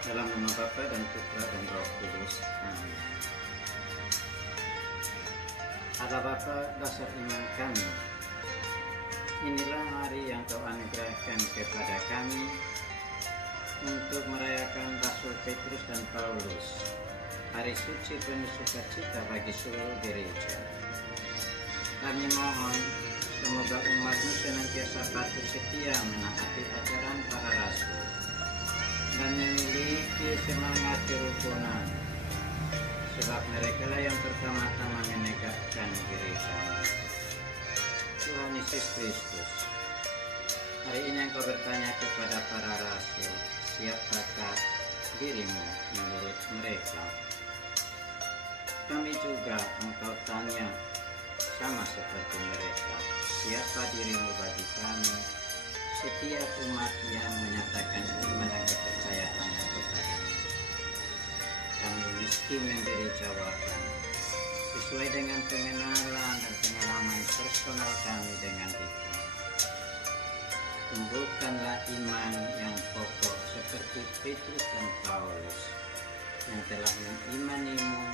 Dalam nama Bapa dan Putra dan Roh Kudus. Amin. Allah Bapa, dasar iman kami, inilah hari yang Kau anugerahkan kepada kami untuk merayakan Rasul Petrus dan Paulus, hari suci penuh sukacita bagi seluruh gereja. Kami mohon semoga umat-Mu senantiasa patuh setia menaati ajaran para rasul dan memiliki semangat kerukunan, sebab mereka lah yang pertama-tama menegakkan gereja. Tuhan Yesus Kristus, hari ini Engkau bertanya kepada para rasul, siapakah dirimu menurut mereka? Kami juga Engkau tanya sama seperti mereka, siapa dirimu bagi kami? Setiap umat yang menyatakan iman dan kepercayaannya kepadamu, kami miskin memberi jawaban sesuai dengan pengenalan dan pengalaman personal kami dengan Engkau. Tumbuhkanlah iman yang pokok seperti Petrus dan Paulus yang telah mengimanimu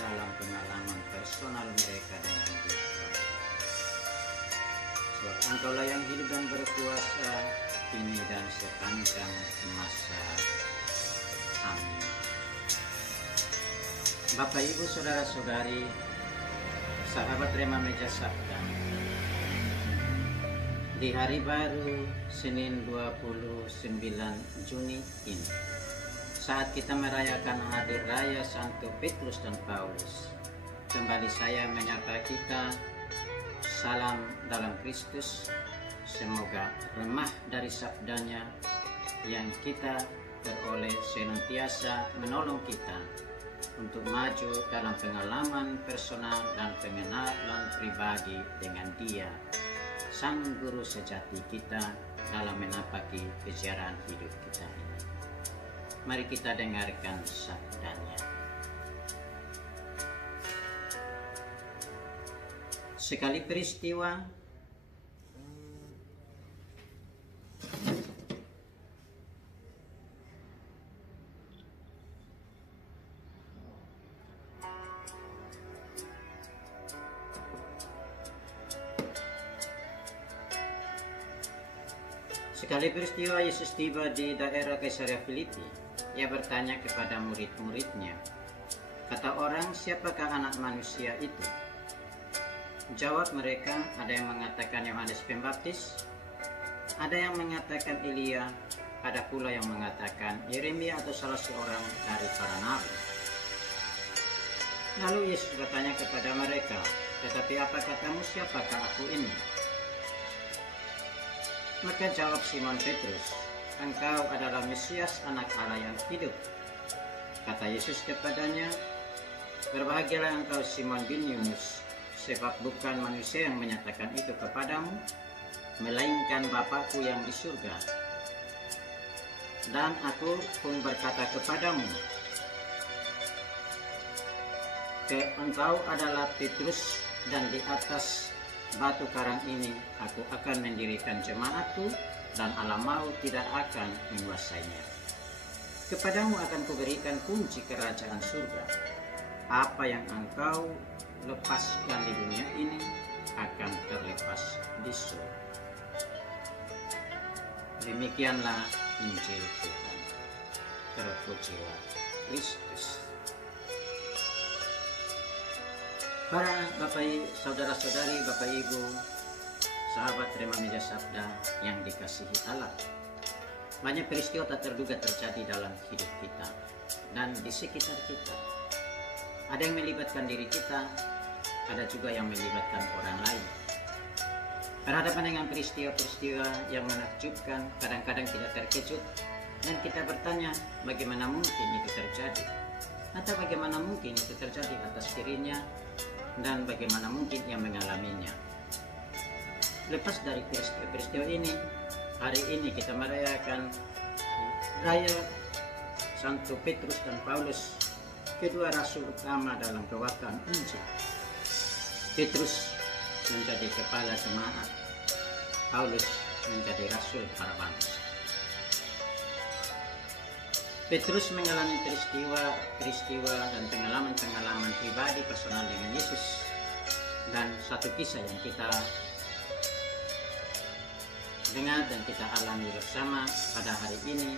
dalam pengalaman personal mereka dengan Engkau. Sebab Engkaulah yang hidup dan berkuasa kini dan sepanjang masa. Amin. Bapak, Ibu, Saudara-saudari, sahabat Rema Meja Sabda, di hari baru Senin 29 Juni ini, saat kita merayakan hari raya Santo Petrus dan Paulus, kembali saya menyapa kita, salam dalam Kristus. Semoga remah dari sabdanya yang kita peroleh senantiasa menolong kita untuk maju dalam pengalaman personal dan pengenalan pribadi dengan Dia, Sang Guru sejati kita, dalam menapaki kejaran hidup kita ini. Mari kita dengarkan sabdanya. Sekali peristiwa Yesus tiba di daerah Kaisarea Filipi. Ia bertanya kepada murid-muridnya, kata orang, siapakah anak manusia itu? Jawab mereka, ada yang mengatakan Yohanes Pembaptis, ada yang mengatakan Elia, ada pula yang mengatakan Yeremia atau salah seorang dari para nabi. Lalu Yesus bertanya kepada mereka, tetapi apa katamu, siapakah aku ini? Maka jawab Simon Petrus, engkau adalah Mesias, anak Allah yang hidup. Kata Yesus kepadanya, berbahagialah engkau Simon bin Yunus, sebab bukan manusia yang menyatakan itu kepadamu, melainkan Bapa-Ku yang di surga. Dan aku pun berkata kepadamu, engkau adalah Petrus, dan di atas batu karang ini aku akan mendirikan jemaatku, dan alam maut tidak akan menguasainya. Kepadamu akan kuberikan kunci kerajaan surga. Apa yang engkau lepaskan di dunia ini akan terlepas di surga. Demikianlah Injil Tuhan. Terpujilah Kristus. Para Bapak, saudara-saudari, Bapak Ibu, sahabat Rema Meja Sabda yang dikasihi Allah, banyak peristiwa tak terduga terjadi dalam hidup kita dan di sekitar kita. Ada yang melibatkan diri kita, ada juga yang melibatkan orang lain. Berhadapan dengan peristiwa-peristiwa yang menakjubkan, kadang-kadang kita terkejut dan kita bertanya, bagaimana mungkin itu terjadi? Atau bagaimana mungkin itu terjadi atas dirinya, dan bagaimana mungkin ia mengalaminya. Lepas dari peristiwa ini, hari ini kita merayakan raya Santo Petrus dan Paulus, kedua rasul utama dalam kewatan Injil. Petrus menjadi kepala jemaat, Paulus menjadi rasul para bangsa. Petrus mengalami peristiwa dan pengalaman-pengalaman pribadi personal dengan Yesus. Dan satu kisah yang kita dengar dan kita alami bersama pada hari ini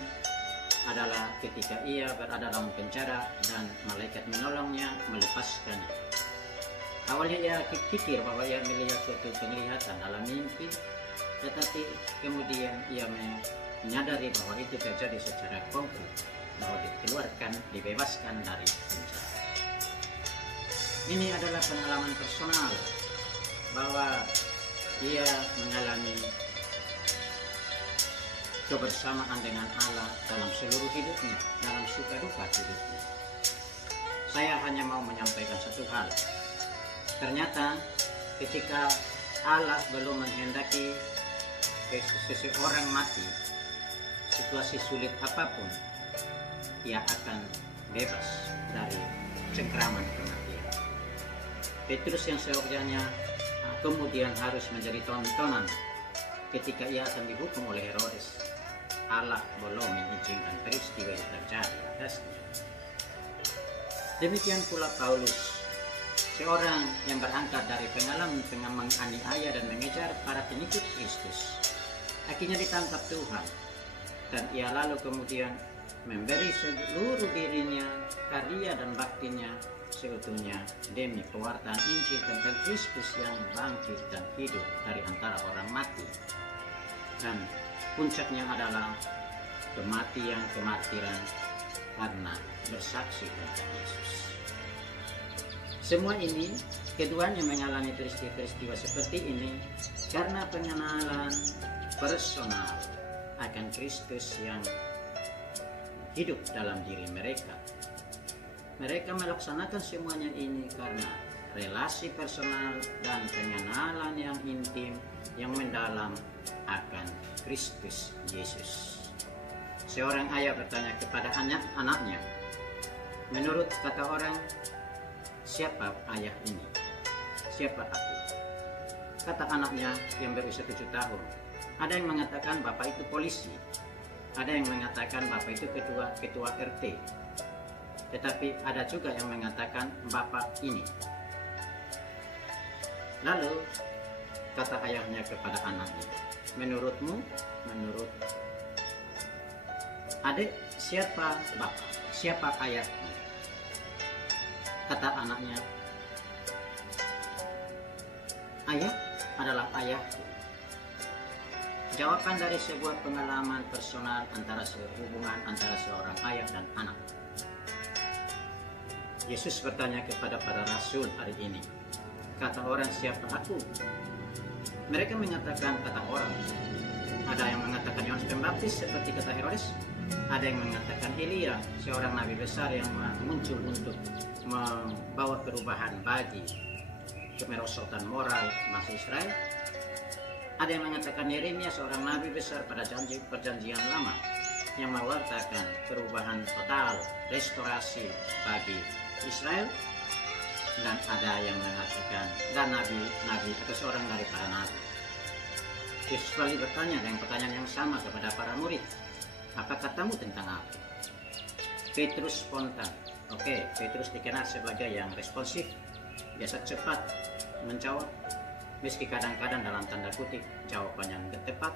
adalah ketika ia berada dalam penjara dan malaikat menolongnya melepaskannya. Awalnya ia pikir bahwa ia melihat suatu penglihatan dalam mimpi, tetapi kemudian ia menyadari bahwa itu terjadi secara konkret, bahwa dikeluarkan, dibebaskan dari penjara. Ini adalah pengalaman personal bahwa ia mengalami kebersamaan dengan Allah dalam seluruh hidupnya, dalam suka duka hidupnya. Saya hanya mau menyampaikan satu hal. Ternyata ketika Allah belum menghendaki seseorang mati, situasi sulit apapun, ia akan bebas dari cengkraman kematian. Petrus yang seyogyanya kemudian harus menjadi tontonan ketika ia akan dihukum oleh Herodes. Allah belum mengizinkan peristiwa yang terjadi atasnya. Demikian pula Paulus, seorang yang berangkat dari pengalaman menganiaya dan mengejar para pengikut Kristus. Akhirnya ditangkap Tuhan, dan ia lalu kemudian memberi seluruh dirinya, karya dan baktinya seutuhnya demi pewartaan Injil tentang Kristus yang bangkit dan hidup dari antara orang mati. Dan puncaknya adalah kemartiran karena bersaksi tentang Yesus. Semua ini, keduanya mengalami peristiwa seperti ini karena pengenalan personal akan Kristus yang hidup dalam diri mereka. Mereka melaksanakan semuanya ini karena relasi personal dan pengenalan yang intim, yang mendalam akan Kristus Yesus. Seorang ayah bertanya kepada anaknya, menurut kata orang, siapa ayah ini? Siapa aku? Kata anaknya yang berusia 7 tahun, ada yang mengatakan bapak itu polisi, ada yang mengatakan bapak itu ketua RT, tetapi ada juga yang mengatakan bapak ini. Lalu kata ayahnya kepada anaknya, menurutmu, menurut adik, siapa bapak, siapa ayahmu? Kata anaknya, ayah adalah ayahku. Jawaban dari sebuah pengalaman personal hubungan antara seorang ayah dan anak. Yesus bertanya kepada para rasul hari ini, kata orang siapa aku? Mereka mengatakan kata orang. Ada yang mengatakan Yohanes Pembaptis seperti kata Herodes. Ada yang mengatakan Elia, seorang nabi besar yang muncul untuk membawa perubahan bagi kemerosotan moral bangsa Israel. Ada yang mengatakan Yeremia, seorang nabi besar pada perjanjian lama yang mewartakan perubahan total, restorasi bagi Israel. Dan ada yang mengatakan dan nabi atau seorang dari para nabi. Yesus kembali bertanya dengan pertanyaan yang sama kepada para murid, apa katamu tentang aku? Petrus spontan. Oke, Petrus dikenal sebagai yang responsif, biasa cepat menjawab, meski kadang-kadang dalam tanda kutip jawabannya tidak tepat.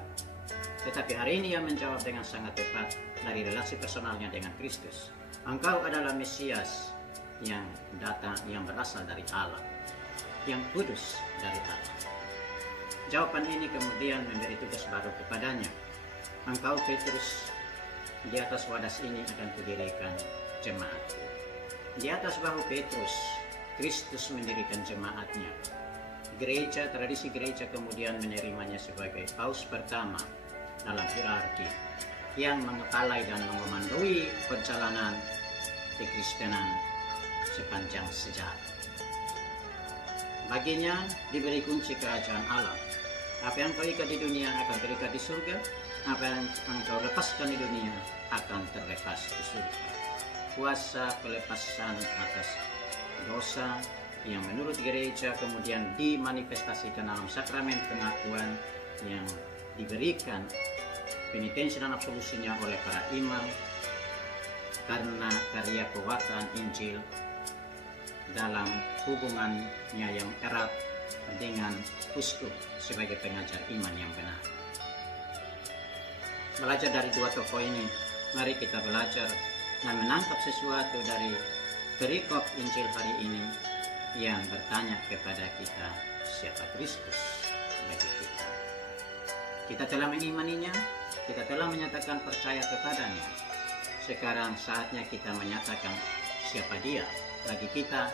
Tetapi hari ini ia menjawab dengan sangat tepat dari relasi personalnya dengan Kristus. Engkau adalah Mesias yang datang, yang berasal dari Allah, yang kudus dari Allah. Jawaban ini kemudian memberi tugas baru kepadanya. Engkau Petrus, di atas wadas ini akan kudirikan jemaat. Di atas bahu Petrus, Kristus mendirikan jemaatnya. Gereja, tradisi gereja kemudian menerimanya sebagai paus pertama dalam hierarki yang mengepalai dan mengomandoi perjalanan kekristenan sepanjang sejarah. Baginya diberi kunci kerajaan Allah. Apa yang kau ikat di dunia akan terikat di surga. Apa yang engkau lepaskan di dunia akan terlepas di surga. Kuasa pelepasan atas dosa yang menurut gereja kemudian dimanifestasikan dalam sakramen pengakuan yang diberikan penitensi dan absolusinya oleh para imam, karena karya pewartaan Injil dalam hubungannya yang erat dengan uskup sebagai pengajar iman yang benar. Belajar dari dua tokoh ini, mari kita belajar dan menangkap sesuatu dari perikop Injil hari ini yang bertanya kepada kita, siapa Kristus bagi kita. Kita telah mengimaninya, kita telah menyatakan percaya kepadanya. Sekarang saatnya kita menyatakan siapa dia bagi kita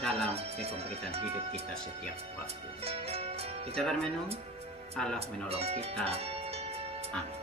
dalam kepemuritan hidup kita setiap waktu. Kita bermenung, Allah menolong kita. Amin.